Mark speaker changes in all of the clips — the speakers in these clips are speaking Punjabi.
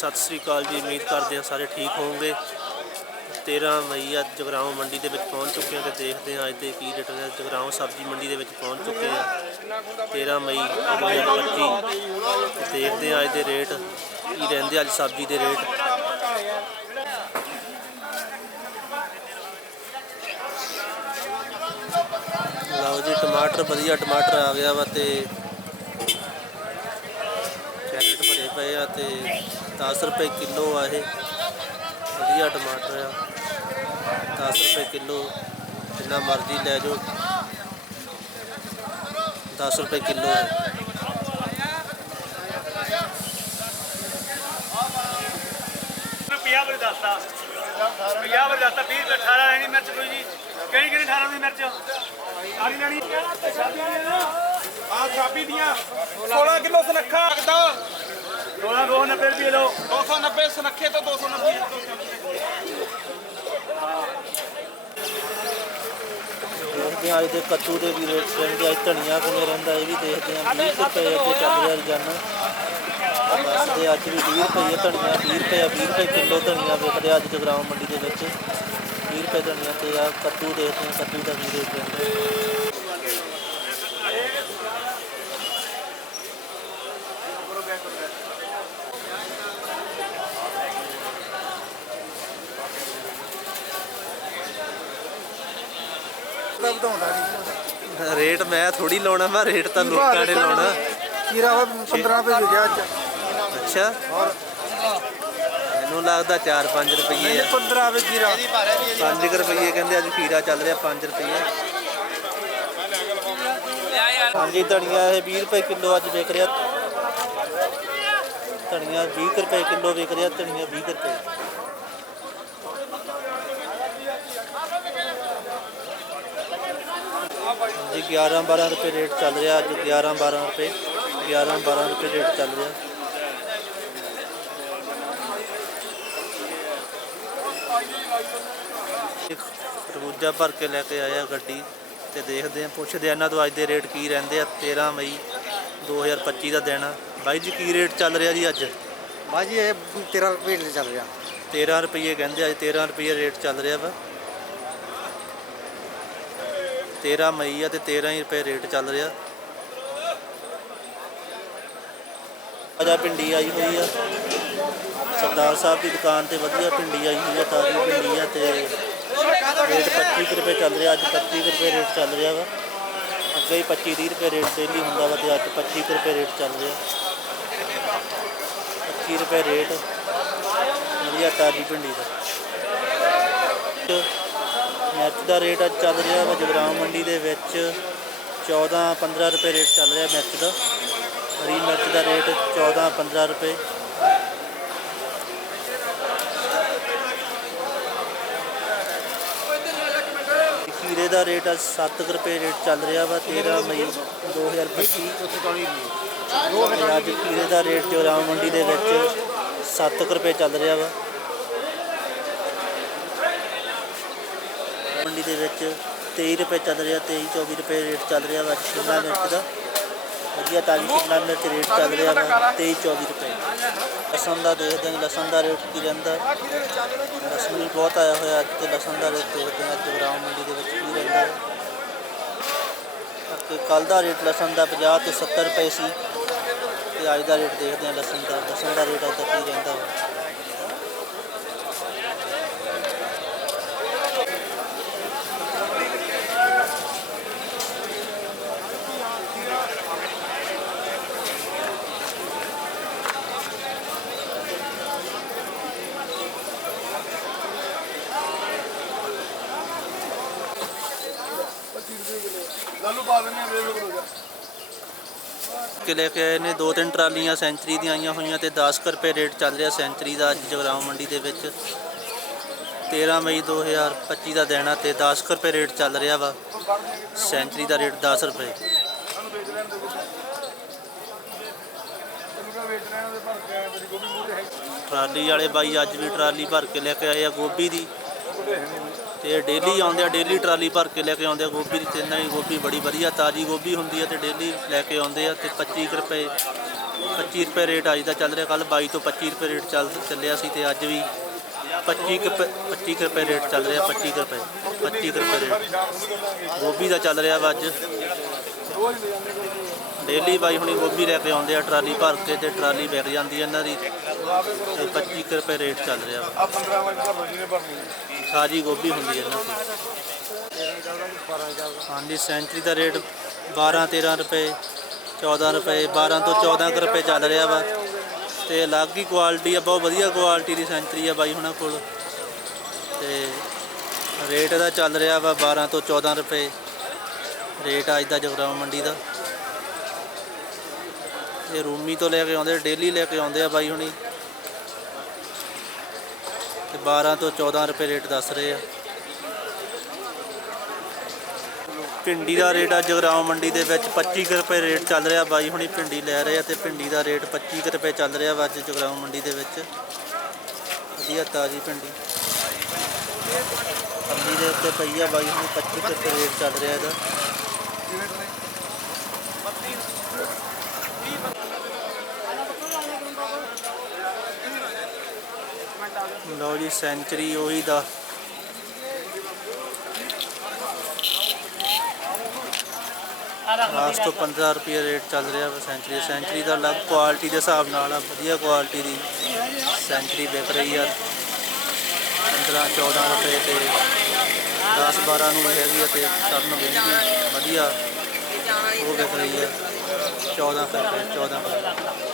Speaker 1: ਸਤਿ ਸ੍ਰੀ ਅਕਾਲ ਜੀ, ਉਮੀਦ ਕਰਦੇ ਹਾਂ ਸਾਰੇ ਠੀਕ ਹੋਵੋਗੇ। 13 ਮਈ ਅੱਜ ਜਗਰਾਉਂ ਮੰਡੀ ਦੇ ਵਿੱਚ ਪਹੁੰਚ ਚੁੱਕੇ ਹਾਂ ਤੇ ਦੇਖਦੇ ਹਾਂ ਅੱਜ ਦੇ ਕੀ ਰੇਟ ਹੈ ਜਗਰਾਉਂ ਸਬਜ਼ੀ ਮੰਡੀ ਦੇ ਵਿੱਚ ਪਹੁੰਚ ਚੁੱਕੇ ਹਾਂ। 13 ਮਈ 2025 ਤੇ ਦੇਖਦੇ ਹਾਂ ਅੱਜ ਦੇ ਰੇਟ ਕੀ ਰਹਿੰਦੇ ਅੱਜ ਸਬਜ਼ੀ ਦੇ ਰੇਟ। ਲਓ ਜੀ, ਟਮਾਟਰ ਵਧੀਆ, ਟਮਾਟਰ ਆ ਗਿਆ ਵਾ ਤੇ ਕੈਰਟ ਭਰੇ ਪਏ ਆ ਤੇ 10 ਰੁਪਏ ਕਿਲੋ ਆ ਇਹ ਵਧੀਆ ਟਮਾਟਰ ਆ 10 ਰੁਪਏ ਕਿਲੋ ਜਿੰਨਾ ਮਰਜ਼ੀ ਲੈ ਜਾਓ 10 ਰੁਪਏ ਕਿਲੋ ਹੈ
Speaker 2: ਪੰਜਾਹ ਵਾਰੀ ਦੱਸਤਾ ਪੰਜਾਹ ਵਾਰੀ ਦੱਸਤਾ 20 ਰੁਪਏ 18 ਲੈਣੀ ਮਿਰਚ ਕੋਈ ਜੀ ਕਿਹੜੀ ਕਿਹੜੀ 18 ਦੀ ਮਿਰਚ ਆਰੀ ਲੈਣੀ
Speaker 3: ਆ ਛਾਬੀ ਦੀਆਂ 16 ਕਿਲੋ ਸਨੱਖਾ ਲੱਗਦਾ
Speaker 2: 16 ਦੋ 90 ਰੁਪਏ ਲੋ
Speaker 3: 290 ਸਨੱਖੇ ਤੋਂ 290
Speaker 1: ਦੇਖਦੇ ਹਾਂ ਅੱਜ ਦੇ ਕੱਦੂ ਦੇ ਵੀ ਰੇਟ ਰਹਿੰਦੇ ਅੱਜ ਧਨੀਆ ਕਿੰਨੇ ਰਹਿੰਦਾ ਇਹ ਵੀ ਦੇਖਦੇ ਹਾਂ 20 ਰੁਪਏ ਅੱਗੇ ਚੱਲ ਰਿਹਾ ਰੋਜ਼ਾਨਾ। ਦੱਸਦੇ ਅੱਜ ਵੀ 20 ਰੁਪਏ ਧਨੀਆ 20 ਰੁਪਏ 20 ਰੁਪਏ ਕਿਲੋ ਧਨੀਆ ਵਿਕਦੇ ਅੱਜ ਜਗਰਾਉਂ ਮੰਡੀ ਦੇ ਵਿੱਚ। 20 ਰੁਪਏ ਧਨੀਆ ਤੇ ਆ ਕੱਦੂ ਦੇਖਦੇ ਹਾਂ ਕੱਦੂ ਦਾ ਵੀ ਰੇਟ ਰਹਿੰਦਾ।
Speaker 4: ਦਾ ਵਧਾਉਂਦਾ ਨਹੀਂ
Speaker 1: ਰੇਟ ਮੈਂ ਥੋੜੀ ਲਾਉਣਾ ਮੈਂ ਰੇਟ ਤਾਂ ਲੋਕਾਂ ਨੇ ਲਾਉਣਾ।
Speaker 4: ਕੀਰਾ ਵਾ 15 ਰੁਪਏ ਵਿਕਿਆ ਅੱਜ?
Speaker 1: ਅੱਛਾ। ਮੈਨੂੰ ਲੱਗਦਾ 4-5 ਰੁਪਏ ਆ।
Speaker 4: 15 ਰੁਪਏ ਕੀਰਾ
Speaker 1: 5 ਰੁਪਏ ਕਹਿੰਦੇ ਅੱਜ ਖੀਰਾ ਚੱਲ ਰਿਹਾ 5 ਰੁਪਏ ਹਾਂਜੀ ਧਨੀਆ ਇਹ 20 ਰੁਪਏ ਕਿਲੋ ਅੱਜ ਵਿਕ ਰਿਹਾ। ਧਨੀਆ 20 ਕੁ ਰੁਪਏ ਕਿਲੋ ਵਿਕ ਰਿਹਾ ਧਨੀਆ 20 ਕੁ ਰੁਪਏ। ਜੀ 11 12 ਰੁਪਏ ਰੇਟ ਚੱਲ ਰਿਹਾ ਅੱਜ 11 12 ਰੁਪਏ 11 12 ਰੁਪਏ ਰੇਟ ਚੱਲ ਰਿਹਾ। ਇੱਕ ਖਰਬੂਜਾ ਭਰ ਕੇ ਲੈ ਕੇ ਆਇਆ ਗੱਡੀ ਤੇ ਦੇਖਦੇ ਆ ਪੁੱਛਦੇ ਆ ਇਹਨਾਂ ਤੋਂ ਅੱਜ ਦੇ ਰੇਟ ਕੀ ਰਹਿੰਦੇ ਆ। 13 ਮਈ 2025 ਦਾ ਦਿਨ ਆ। ਬਾਈ ਜੀ ਕੀ ਰੇਟ ਚੱਲ ਰਿਹਾ ਜੀ ਅੱਜ?
Speaker 4: ਬਾਜੀ ਇਹ 13 ਰੁਪਏ ਚੱਲ ਰਿਹਾ।
Speaker 1: 13 ਰੁਪਏ ਕਹਿੰਦੇ ਅੱਜ 13 ਰੁਪਏ ਰੇਟ ਚੱਲ ਰਿਹਾ ਵਾ। 13 ਮਈ ਆ ਤੇ 13 ਹੀ ਰੁਪਏ ਰੇਟ ਚੱਲ ਰਿਹਾ। ਅਜਾ ਭਿੰਡੀ ਆਈ ਹੋਈ ਆ। ਸਰਦਾਰ ਸਾਹਿਬ ਦੀ ਦੁਕਾਨ ਤੇ ਵਧੀਆ ਭਿੰਡੀ ਆਈ ਹੋਈ ਆ, ਤਾਜ਼ੀ ਭਿੰਡੀ ਆ ਤੇ ਰੇਟ 25 ਕੁ ਰੁਪਏ ਚੱਲ ਰਿਹਾ, ਅੱਜ 25 ਕੁ ਰੁਪਏ ਰੇਟ ਚੱਲ ਰਿਹਾ ਵਾ। ਅੱਗੇ ਹੀ 25 30 ਰੁਪਏ ਰੇਟ ਡੇਲੀ ਹੁੰਦਾ ਵਾ ਤੇ ਅੱਜ 25 ਕੁ ਰੁਪਏ ਰੇਟ ਚੱਲ ਰਿਹਾ। 25 ਰੁਪਏ ਰੇਟ, ਵਧੀਆ ਤਾਜ਼ੀ ਭਿੰਡੀ ਦਾ। ਮਿਰਚ ਦਾ ਰੇਟ ਅੱਜ ਚੱਲ ਰਿਹਾ ਵਾ ਜਗਰਾਮ ਮੰਡੀ ਦੇ ਵਿੱਚ। 14 15 ਰੁਪਏ ਰੇਟ ਚੱਲ ਰਿਹਾ ਮਿਰਚ ਦਾ। ਹਰੀ ਮਿਰਚ ਦਾ ਰੇਟ 14 15 ਰੁਪਏ। ਖੀਰੇ ਦਾ ਰੇਟ ਅੱਜ 7 ਕੁ ਰੁਪਏ ਰੇਟ ਚੱਲ ਰਿਹਾ ਵਾ 13 ਮਈ 2025 ਤੇ ਅੱਜ ਖੀਰੇ ਦਾ ਰੇਟ ਜਗਰਾਉਂ ਮੰਡੀ ਦੇ ਵਿੱਚ 7 ਕੁ ਰੁਪਏ ਚੱਲ ਰਿਹਾ ਵਾ। ਮੰਡੀ ਦੇ ਵਿੱਚ 23 ਰੁਪਏ ਚੱਲ ਰਿਹਾ 23 24 ਰੁਪਏ ਰੇਟ ਚੱਲ ਰਿਹਾ ਵਾ, ਸ਼ਿਮਲਾ ਮਿਰਚ ਦਾ। ਵਧੀਆ ਤਾਜ਼ੀ ਸ਼ਿਮਲਾ ਮਿਰਚ ਰੇਟ ਚੱਲ ਰਿਹਾ ਵਾ 23 24 ਰੁਪਏ। ਲਸਣ ਦਾ ਦੇਖਦੇ ਹਾਂ ਲਸਣ ਦਾ ਰੇਟ ਕੀ ਰਹਿੰਦਾ। ਲਸਣ ਵੀ ਬਹੁਤ ਆਇਆ ਹੋਇਆ ਅੱਜ ਤੇ, ਲਸਣ ਦਾ ਰੇਟ ਦੇਖਦੇ ਹਾਂ ਅੱਜ ਗ੍ਰਾਮ ਮੰਡੀ ਦੇ ਵਿੱਚ ਕੀ ਰਹਿੰਦਾ। ਹੈ ਕਿ ਕੱਲ ਦਾ ਰੇਟ ਲਸਣ ਦਾ 50 ਤੇ 70 ਰੁਪਏ ਸੀ। ਤੇ ਅੱਜ ਦਾ ਰੇਟ ਦੇਖਦੇ ਹਾਂ ਲਸਣ ਦਾ ਲਸਣ ਦਾ ਰੇਟ ਅੱਜ ਦਾ ਕੀ ਰਹਿੰਦਾ ਵਾ।
Speaker 3: ਲਾਲੂ ਪਾ ਦਿੰਦੇ ਆ ਵੇਖ ਲਓ
Speaker 1: ਕੇ ਲੈ ਕੇ ਆਏ ਨੇ ਦੋ ਤਿੰਨ ਟਰਾਲੀਆਂ ਸੈਂਚਰੀ ਦੀਆਂ ਆਈਆਂ ਹੋਈਆਂ ਤੇ 10 ਕੁ ਰੁਪਏ ਰੇਟ ਚੱਲ ਰਿਹਾ ਸੈਂਚਰੀ ਦਾ ਅੱਜ ਜਗਰਾਉਂ ਮੰਡੀ ਦੇ ਵਿੱਚ। 13 ਮਈ 2025 ਦਾ ਦੇਣਾ ਤੇ 10 ਕੁ ਰੁਪਏ ਰੇਟ ਚੱਲ ਰਿਹਾ ਵਾ। ਸੈਂਚਰੀ ਦਾ ਰੇਟ 10 ਰੁਪਏ। ਟਰਾਲੀ ਵਾਲੇ ਬਾਈ ਅੱਜ ਵੀ ਟਰਾਲੀ ਭਰ ਕੇ ਲੈ ਕੇ ਆਏ ਆ ਗੋਭੀ ਦੀ। ਤੇ ਡੇਲੀ ਆਉਂਦੇ ਆ, ਡੇਲੀ ਟਰਾਲੀ ਭਰ ਕੇ ਲੈ ਕੇ ਆਉਂਦੇ ਆ ਗੋਭੀ ਦੀ, ਤਿੰਨਾਂ ਇਹਨਾਂ ਦੀ ਗੋਭੀ ਬੜੀ ਵਧੀਆ, ਤਾਜ਼ੀ ਗੋਭੀ ਹੁੰਦੀ ਆ ਤੇ ਡੇਲੀ ਲੈ ਕੇ ਆਉਂਦੇ ਆ ਤੇ 25 ਕੁ ਰੁਪਏ 25 ਰੁਪਏ ਰੇਟ ਅੱਜ ਦਾ ਚੱਲ ਰਿਹਾ ਕੱਲ 22 ਤੋਂ 25 ਰੁਪਏ ਰੇਟ ਚੱਲ ਚੱਲਿਆ ਸੀ ਤੇ ਅੱਜ ਵੀ 25 ਕੁ ਰੁਪਏ 25 ਕੁ ਰੁਪਏ ਰੇਟ ਚੱਲ ਰਿਹਾ 25 ਕੁ ਰੁਪਏ 25 ਕੁ ਰੁਪਏ ਰੇਟ। ਗੋਭੀ ਦਾ ਚੱਲ ਰਿਹਾ ਵਾ ਅੱਜ। ਡੇਲੀ ਬਾਈ ਹੁਣੀ ਗੋਭੀ ਲੈ ਕੇ ਆਉਂਦੇ ਆ, ਟਰਾਲੀ ਭਰ ਕੇ ਤੇ ਟਰਾਲੀ ਵਿਕ ਜਾਂਦੀ ਇਹਨਾਂ ਦੀ ਤੇ 25 ਕੁ ਰੁਪਏ ਰੇਟ ਚੱਲ ਰਿਹਾ ਵਾ।
Speaker 3: ਆ 15 ਵਜੇ ਦਾ ਬਜੀ ਨੇ ਭਰਨੀ
Speaker 1: ਤਾਜੀ ਗੋਭੀ ਹੁੰਦੀ ਹੈ ਇਹਨਾਂ ਦੀ ਹਾਂਜੀ ਸੈਂਚਰੀ ਦਾ ਰੇਟ 12 13 ਰੁਪਏ 14 ਰੁਪਏ 12 ਤੋਂ 14 ਕੁ ਰੁਪਏ ਚੱਲ ਰਿਹਾ ਵਾ। ਤੇ ਅਲੱਗ ਹੀ ਕੁਆਲਿਟੀ ਆ, ਬਹੁਤ ਵਧੀਆ ਕੁਆਲਿਟੀ ਦੀ ਸੈਂਚਰੀ ਆ ਬਾਈ ਹੁਣਾਂ ਕੋਲ। ਤੇ ਰੇਟ ਇਹਦਾ ਚੱਲ ਰਿਹਾ ਵਾ 12 ਤੋਂ 14 ਰੁਪਏ। ਰੇਟ ਅੱਜ ਦਾ ਜਗਰਾਉਂ ਮੰਡੀ ਦਾ। ਇਹ ਰੂਮੀ ਤੋਂ ਲੈ ਕੇ ਆਉਂਦੇ ਡੇਲੀ ਲੈ ਕੇ ਆਉਂਦੇ ਆ ਬਾਈ ਹੁਣੀ। ਤੇ 12 ਤੋਂ 14 ਰੁਪਏ ਰੇਟ ਦੱਸ ਰਹੇ ਆ। ਭਿੰਡੀ ਦਾ ਰੇਟ ਅੱਜ ਜਗਰਾਉਂ ਮੰਡੀ ਦੇ ਵਿੱਚ 25 ਕੁ ਰੁਪਏ ਰੇਟ ਚੱਲ ਰਿਹਾ। ਬਾਈ ਹੁਣੀ ਭਿੰਡੀ ਲੈ ਰਹੇ ਆ ਤੇ ਭਿੰਡੀ ਦਾ ਰੇਟ 25 ਕੁ ਰੁਪਏ ਚੱਲ ਰਿਹਾ ਵਾ ਅੱਜ ਜਗਰਾਉਂ ਮੰਡੀ ਦੇ ਵਿੱਚ। ਵਧੀਆ ਤਾਜ਼ੀ ਭਿੰਡੀ। ਪੱਲੀ ਦੇ ਉੱਤੇ ਪਈ ਆ ਬਾਈ ਹੁਣੀ 25 ਕੁ ਰੁਪਏ ਰੇਟ ਚੱਲ ਰਿਹਾ ਇਹਦਾ। ਲਓ ਜੀ, ਸੈਂਚਰੀ ਉਹੀ ਦਾ। ਲਾਸਟ ਤੋਂ 15 ਰੁਪਏ ਰੇਟ ਚੱਲ ਰਿਹਾ ਵਾ ਸੈਂਚਰੀ। ਸੈਂਚਰੀ ਦਾ ਅਲੱਗ ਕੁਆਲਿਟੀ ਦੇ ਹਿਸਾਬ ਨਾਲ ਆ, ਵਧੀਆ ਕੁਆਲਿਟੀ ਦੀ ਸੈਂਚਰੀ ਵਿਕ ਰਹੀ ਆ। 15 14 ਰੁਪਏ ਤੇ 10 12 ਨੂੰ ਹੈਗੀ ਆ ਤੇ ਸਭ ਨੂੰ ਮਹਿੰਗੀ ਵਧੀਆ ਉਹ ਵਿਕ ਰਹੀ ਆ। 14 ਰੁਪਏ 14 ਰੁਪਏ।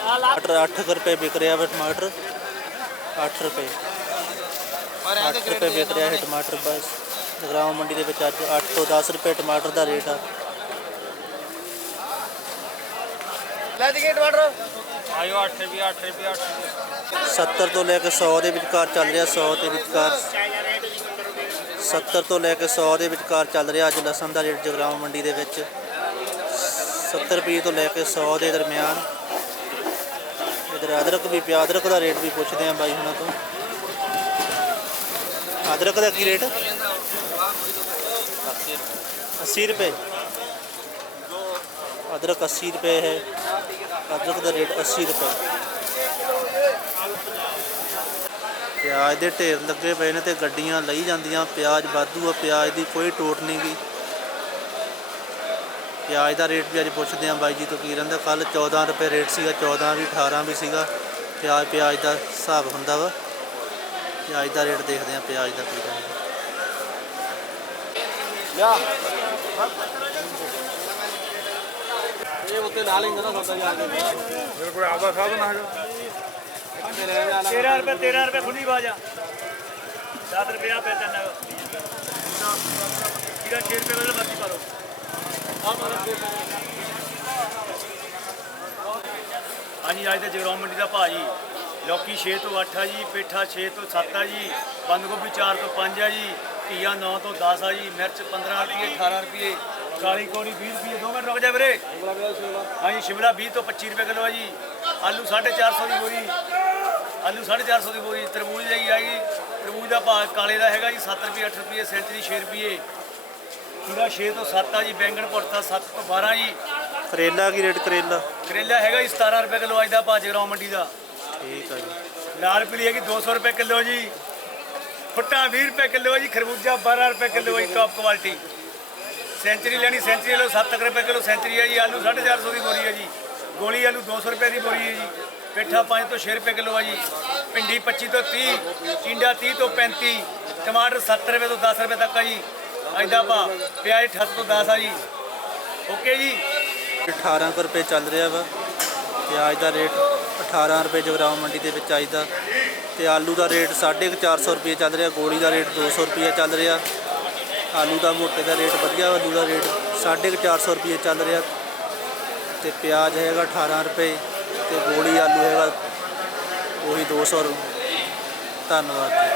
Speaker 1: ਟਮਾਟਰ 8 ਰੁਪਏ ਵਿਕ ਰਿਹਾ ਵਾ ਟਮਾਟਰ। 8 ਰੁਪਏ। 8 ਰੁਪਏ ਵਿਕ ਰਿਹਾ ਹੈ ਟਮਾਟਰ ਬਸ। ਜਗਰਾਉਂ ਮੰਡੀ ਦੇ ਵਿੱਚ ਅੱਜ 8 ਤੋਂ 10 ਰੁਪਏ ਟਮਾਟਰ ਦਾ ਰੇਟ ਆ।
Speaker 4: ਲੈ ਜੀ ਟਮਾਟਰ।
Speaker 3: ਆਇਓ 8 ਰੁਪਏ 8 ਰੁਪਏ 8
Speaker 1: 70 ਤੋਂ ਲੈ ਕੇ 100 ਦੇ ਵਿਚਕਾਰ ਚੱਲ ਰਿਹਾ 100 ਦੇ ਵਿਚਕਾਰ। 70 ਤੋਂ ਲੈ ਕੇ 100 ਦੇ ਵਿਚਕਾਰ ਚੱਲ ਰਿਹਾ ਅੱਜ ਲਸਣ ਦਾ ਰੇਟ ਜਗਰਾਉਂ ਮੰਡੀ ਦੇ ਵਿੱਚ। 70 ਰੁਪਏ ਤੋਂ ਲੈ ਕੇ 100 ਦੇ ਦਰਮਿਆਨ। ਇਧਰ ਅਦਰਕ ਵੀ ਪਿਆ, ਅਦਰਕ ਦਾ ਰੇਟ ਵੀ ਪੁੱਛਦੇ ਆਂ ਬਾਈ ਹੁਣਾਂ ਤੋਂ। ਅਦਰਕ ਦਾ ਕੀ ਰੇਟ? 80 ਰੁਪਏ। ਅਦਰਕ 80 ਰੁਪਏ ਹੈ। ਅਦਰਕ ਦਾ ਰੇਟ 80 ਰੁਪਏ। ਪਿਆਜ਼ ਦੇ ਢੇਰ ਲੱਗੇ ਪਏ ਨੇ ਤੇ ਗੱਡੀਆਂ ਲਈ ਜਾਂਦੀਆਂ। ਪਿਆਜ਼ ਵਾਧੂ ਆ, ਪਿਆਜ਼ ਦੀ ਕੋਈ ਟੋਟ ਨਹੀਂ ਗਈ ਪਿਆਜ਼ ਦਾ ਰੇਟ ਵੀ ਅੱਜ ਪੁੱਛਦੇ ਆਂ ਬਾਈ ਜੀ ਤੋਂ ਕੀ ਰਹਿੰਦਾ। ਕੱਲ 14 ਰੁਪਏ ਰੇਟ ਸੀਗਾ 14 ਵੀ 18 ਵੀ ਸੀਗਾ ਪਿਆਜ਼ ਪਿਆਜ਼ ਦਾ ਹਿਸਾਬ ਹੁੰਦਾ ਵਾ। ਪਿਆਜ਼ ਦਾ ਰੇਟ ਦੇਖਦੇ ਆਂ ਪਿਆਜ਼ ਦਾ ਕੀ ਰਹਿੰਦਾ।
Speaker 4: ਇਹ ਉੱਤੇ ਲਾ ਲੈਂਦਾ ਨਾ ਸੌਦਾ ਜਾ ਕੇ
Speaker 3: ਮੇਰੇ ਕੋਲ ਆਪਦਾ ਸਾਧਨ ਹੈਗਾ।
Speaker 2: 13 ਰੁਪਏ 13 ਰੁਪਏ ਖੁੱਲੀ ਬਾਜਾ 10 ਰੁਪਏ ਆ ਪੈ ਤੈਨੂੰ। ਆ 6 ਰੁਪਏ ਵਾਲਾ ਬਾਕੀ ਪਾ ਲਓ। ਹਾਂਜੀ ਅੱਜ ਤੇ ਜਗਰਾਉਂ ਮੰਡੀ ਦਾ ਭਾਅ ਜੀ। ਲੌਕੀ 6 ਤੋਂ 8 ਆ ਜੀ, ਪੇਠਾ 6 ਤੋਂ 7 ਆ ਜੀ, ਬੰਦ ਗੋਭੀ 4 ਤੋਂ 5 ਆ ਜੀ, ਘੀਆ 9 ਤੋਂ 10 ਆ ਜੀ, ਮਿਰਚ 15 ਰੁਪਏ 18 ਰੁਪਏ ਕਾਲੀ ਕੋਣੀ 20 ਰੁਪਏ, ਦੋ ਮਿੰਟ ਰੁਕ ਜਾ ਵੀਰੇ। ਹਾਂਜੀ, ਸ਼ਿਮਲਾ 20 ਤੋਂ 25 ਰੁਪਏ ਕਿਲੋ ਆ ਜੀ, ਆਲੂ 450 ਦੀ ਬੋਰੀ, ਆਲੂ 450 ਦੀ ਬੋਰੀ, ਤਰਬੂਜ ਲਈ ਜੀ, ਤਰਬੂਜ ਦਾ ਭਾਅ ਕਾਲੇ ਦਾ ਹੈਗਾ ਜੀ 7 ਰੁਪਏ 8 ਰੁਪਏ ਸੈਂਚਰੀ 6 ਰੁਪਏ ਪੂਰਾ 6 ਤੋਂ 7 ਆ ਜੀ ਬੈਂਗਣ ਭੁਰਤਾ 7 ਤੋਂ 12 ਜੀ।
Speaker 1: ਕਰੇਲਾ ਕੀ ਰੇਟ ਕਰੇਲਾ?
Speaker 2: ਕਰੇਲਾ ਹੈਗਾ ਜੀ 17 ਰੁਪਏ ਕਿਲੋ ਅੱਜ ਦਾ ਜਗਰਾਉਂ ਮੰਡੀ ਦਾ।
Speaker 1: ਠੀਕ ਆ ਜੀ।
Speaker 2: ਲਾਲ ਪੀਲੀ ਹੈਗੀ 200 ਰੁਪਏ ਕਿਲੋ ਜੀ। ਫੁੱਟਾ 20 ਰੁਪਏ ਕਿਲੋ ਜੀ ਖਰਬੂਜਾ 12 ਰੁਪਏ ਕਿਲੋ ਹੈ ਟੌਪ ਕੁਆਲਿਟੀ ਸੈਂਚਰੀ ਲੈਣੀ ਸੈਂਚਰੀ ਲੋ 7 ਰੁਪਏ ਕਿਲੋ ਸੈਂਚਰੀ ਹੈ ਜੀ ਆਲੂ 450 ਦੀ ਬੋਰੀ ਹੈ ਜੀ। ਗੋਲੀ ਆਲੂ 200 ਰੁਪਏ ਦੀ ਬੋਰੀ ਹੈ ਜੀ। ਪੇਠਾ 5 ਤੋਂ 6 ਰੁਪਏ ਕਿਲੋ ਹੈ ਜੀ। ਭਿੰਡੀ 25 ਤੋਂ 30 ਟਿੰਡਾ 30 ਤੋਂ 35 ਟਮਾਟਰ 70 ਰੁਪਏ ਤੋਂ 10 ਰੁਪਏ ਤੱਕ ਆ ਜੀ। ਅੱਜ ਦਾ ਭਾਅ ਪਿਆਜ਼ 28 ਤੋਂ 10 ਆ ਜੀ। ਓਕੇ ਜੀ।
Speaker 1: 18 ਕੁ ਰੁਪਏ ਚੱਲ ਰਿਹਾ ਵਾ ਪਿਆਜ਼ ਦਾ ਰੇਟ 18 ਰੁਪਏ ਜਗਰਾਉਂ ਮੰਡੀ ਦੇ ਵਿੱਚ ਅੱਜ ਦਾ। ਤੇ ਆਲੂ ਦਾ ਰੇਟ 450 ਰੁਪਏ ਚੱਲ ਰਿਹਾ, ਗੋਲੀ ਦਾ ਰੇਟ 200 ਰੁਪਏ ਚੱਲ ਰਿਹਾ। ਆਲੂ ਦਾ ਮੋਟੇ ਦਾ ਰੇਟ ਵਧੀਆ, ਆਲੂ ਦਾ ਰੇਟ 450 ਰੁਪਏ ਚੱਲ ਰਿਹਾ। ਤੇ ਪਿਆਜ਼ ਹੈਗਾ 18 ਰੁਪਏ, ਤੇ ਗੋਲੀ ਆਲੂ ਹੈਗਾ, ਉਹੀ 200 ਧੰਨਵਾਦ ਜੀ।